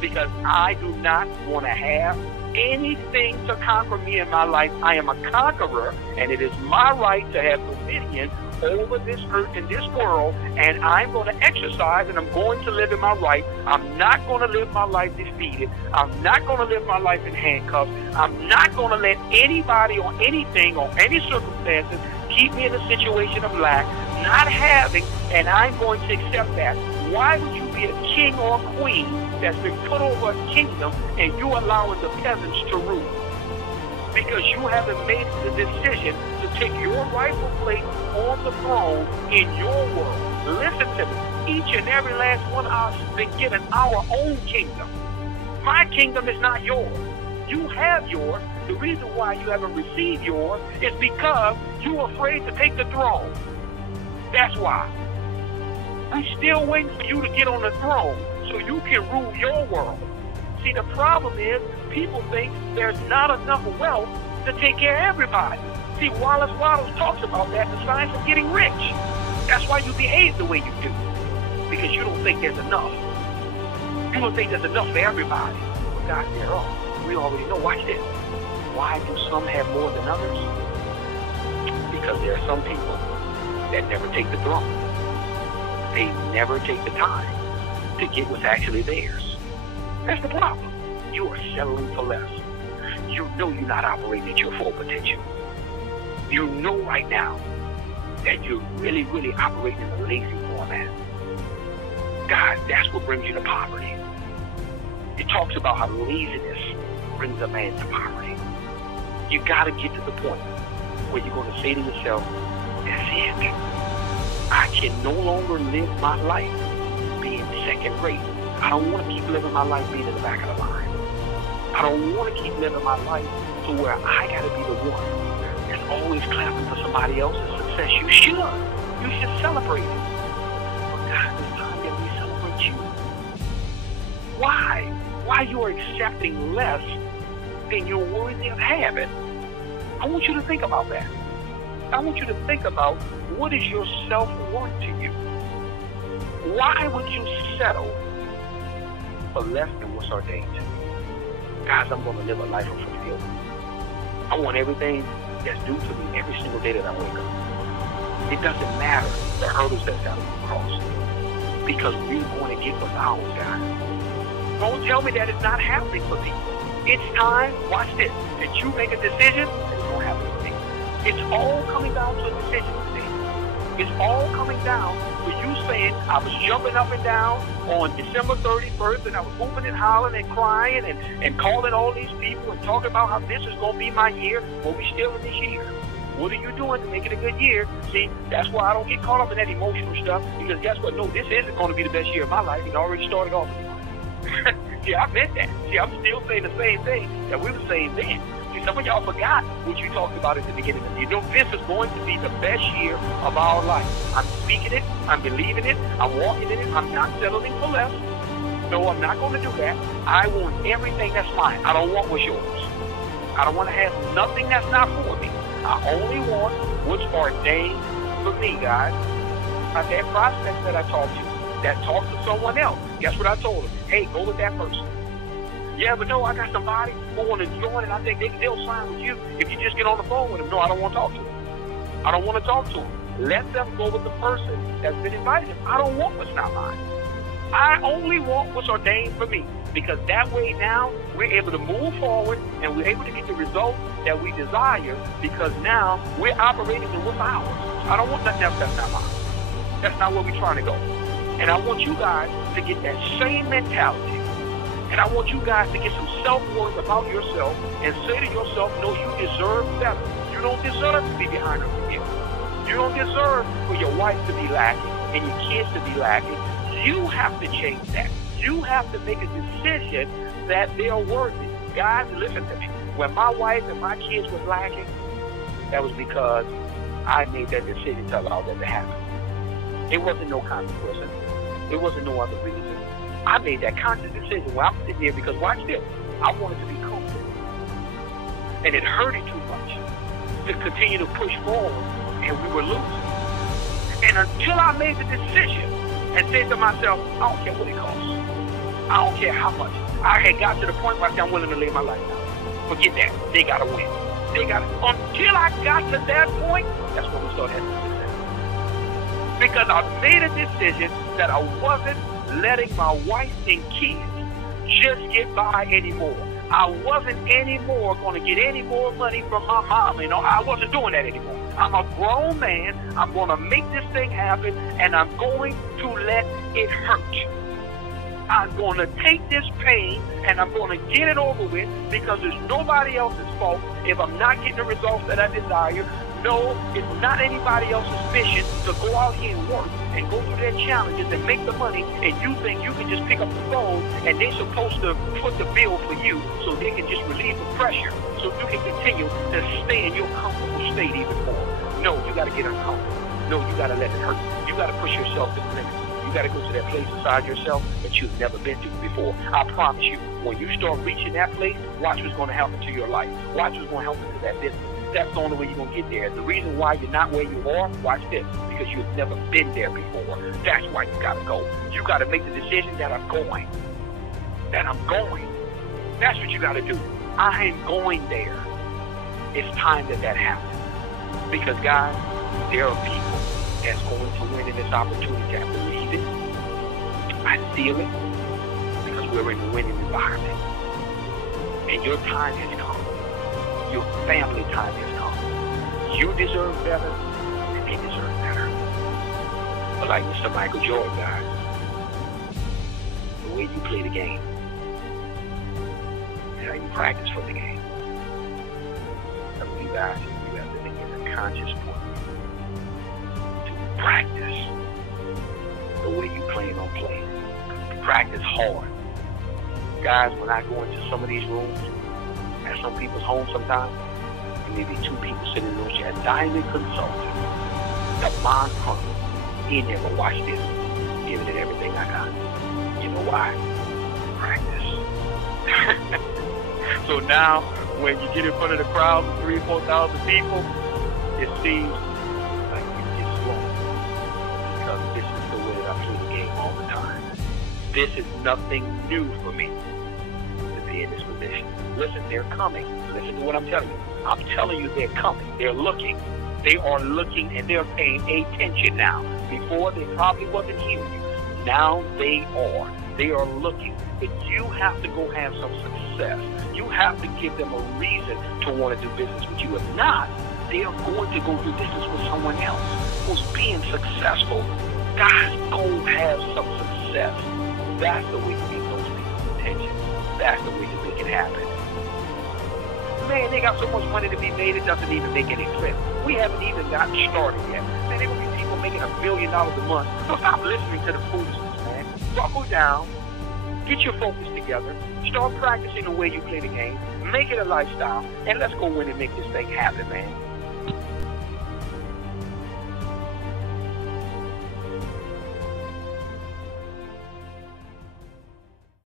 because I do not want to have anything to conquer me in my life. I am a conqueror, and it is my right to have dominion over this earth and this world, and I'm going to exercise, and I'm going to live in my right. I'm not going to live my life defeated. I'm not going to live my life in handcuffs. I'm not going to let anybody or anything or any circumstances keep me in a situation of lack, not having, and I'm going to accept that. Why would you be a king or a queen that's been put over a kingdom and you allowing the peasants to rule? Because you haven't made the decision to take your rightful place on the throne in your world. Listen to me. Each and every last one of us has been given our own kingdom. My kingdom is not yours. You have yours. The reason why you haven't received yours is because you're afraid to take the throne. That's why. We're still waiting for you to get on the throne so you can rule your world. See, the problem is people think there's not enough wealth to take care of everybody. See, Wallace talks about that, the science of getting rich. That's why you behave the way you do, because you don't think there's enough. You don't think there's enough for everybody. Well, God, there are. We already know. Watch this. Why do some have more than others? Because there are some people that never take the throne. They never take the time to get what's actually theirs. That's the problem. You are settling for less. You know you're not operating at your full potential. You know right now that you're really, really operating in a lazy format. God, that's what brings you to poverty. It talks about how laziness brings a man to poverty. You got to get to the point where you're going to say to yourself, that's it. I can no longer live my life being second rate. I don't want to keep living my life being in the back of the line. I don't want to keep living my life to where I got to be the one that's always clapping for somebody else's success. You should. You should celebrate it. But God, it's time that we celebrate you. Why? Why you are accepting less than you're worthy of having? I want you to think about that. I want you to think about, what is your self-worth to you? Why would you settle for less than what's ordained to you? Guys, I'm going to live a life of fulfillment. I want everything that's due to me every single day that I wake up. It doesn't matter the hurdles that's got to be crossed, because we're going to get what's ours, guys. Don't tell me that it's not happening for me. It's time, watch this, that you make a decision and it's going to happen for me. It's all coming down to a decision today. It's all coming down to you saying, I was jumping up and down on December 31st, and I was whooping and hollering and crying and calling all these people and talking about how this is going to be my year. Well, we're still in this year. What are you doing to make it a good year? See, that's why I don't get caught up in that emotional stuff, because guess what? No, this isn't going to be the best year of my life. It already started off. See, I meant that. See, I'm still saying the same thing that we were saying then. See, some of y'all forgot what you talked about at the beginning of the year. You know, this is going to be the best year of our life. I'm speaking it. I'm believing it. I'm walking in it. I'm not settling for less. No, I'm not going to do that. I want everything that's mine. I don't want what's yours. I don't want to have nothing that's not for me. I only want what's ordained for me, guys. I've had prospects that I talked to that talked to someone else. Guess what I told them? Hey, go with that person. Yeah, but no, I got somebody who want to join, and I think they'll sign with you if you just get on the phone with them. No, I don't want to talk to them. I don't want to talk to them. Let them go with the person that's been invited them. I don't want what's not mine. I only want what's ordained for me, because that way now we're able to move forward and we're able to get the results that we desire, because now we're operating in what's ours. I don't want nothing else that's not mine. That's not where we're trying to go. And I want you guys to get that same mentality. And I want you guys to get some self-worth about yourself and say to yourself, no, you deserve better. You don't deserve to be behind a wheel. You don't deserve for your wife to be lacking and your kids to be lacking. You have to change that. You have to make a decision that they're worthy. Guys, listen to me. When my wife and my kids was lacking, that was because I made that decision to allow that to happen. It wasn't no consequence. It wasn't no other reason. I made that conscious decision where I'm sitting here because, watch this, I wanted to be comfortable. And it hurted too much to continue to push forward, and we were losing. And until I made the decision and said to myself, I don't care what it costs. I don't care how much. I had got to the point where I said, I'm willing to lay my life down. Forget that. They got to win. They got to. Until I got to that point, that's when we started having success. Because I made a decision that I wasn't letting my wife and kids just get by anymore. I wasn't anymore going to get any more money from my mom. You know, I wasn't doing that anymore. I'm a grown man. I'm going to make this thing happen, and I'm going to let it hurt. I'm going to take this pain, and I'm going to get it over with, because it's nobody else's fault if I'm not getting the results that I desire. No, it's not anybody else's mission to go out here and work and go through their challenges and make the money, and you think you can just pick up the phone and they're supposed to foot the bill for you so they can just relieve the pressure so you can continue to stay in your comfortable state even more. No, you got to get uncomfortable. No, you got to let it hurt. You got to push yourself to the limit. You got to go to that place inside yourself that you've never been to before. I promise you, when you start reaching that place, watch what's going to happen to your life. Watch what's going to happen to that business. That's the only way you're going to get there. The reason why you're not where you are, watch this, because you've never been there before. That's why you got to go. You got to make the decision that I'm going. That I'm going. That's what you got to do. I am going there. It's time that happens. Because, guys, there are people that's going to win in this opportunity. I believe it. I feel it. Because we're in a winning environment. And your time has come. Your family time has come. You deserve better, and they deserve better. But like Mr. Michael Jordan, guys, the way you play the game, and how you practice for the game. I believe, guys, you have to make it a conscious point to practice the way you plan on playing. Practice hard. Guys, when I go into some of these rooms, at some people's homes sometimes, and maybe two people sitting in those chairs, diamond consultant, the Crump, he never watched this, giving it everything I got. You know why? Practice. So now, when you get in front of the crowd of 3,000 or 4,000 people, it seems like you get slow. Because this is the way that I play the game all the time. This is nothing new for me to be in this position. Listen, they're coming. Listen to what I'm telling you. I'm telling you they're coming. They're looking. They are looking, and they're paying attention now. Before, they probably wasn't hearing you. Now they are. They are looking. But you have to go have some success. You have to give them a reason to want to do business with you. If not, they are going to go do business with someone else who's being successful. Guys, go have some success. That's the way you get those people's attention. That's the way you make it happen. Man, they got so much money to be made, it doesn't even make any sense. We haven't even gotten started yet. Man, there will be people making $1 million a month. So stop listening to the foolishness, man. Buckle down. Get your focus together. Start practicing the way you play the game. Make it a lifestyle. And let's go in and make this thing happen, man.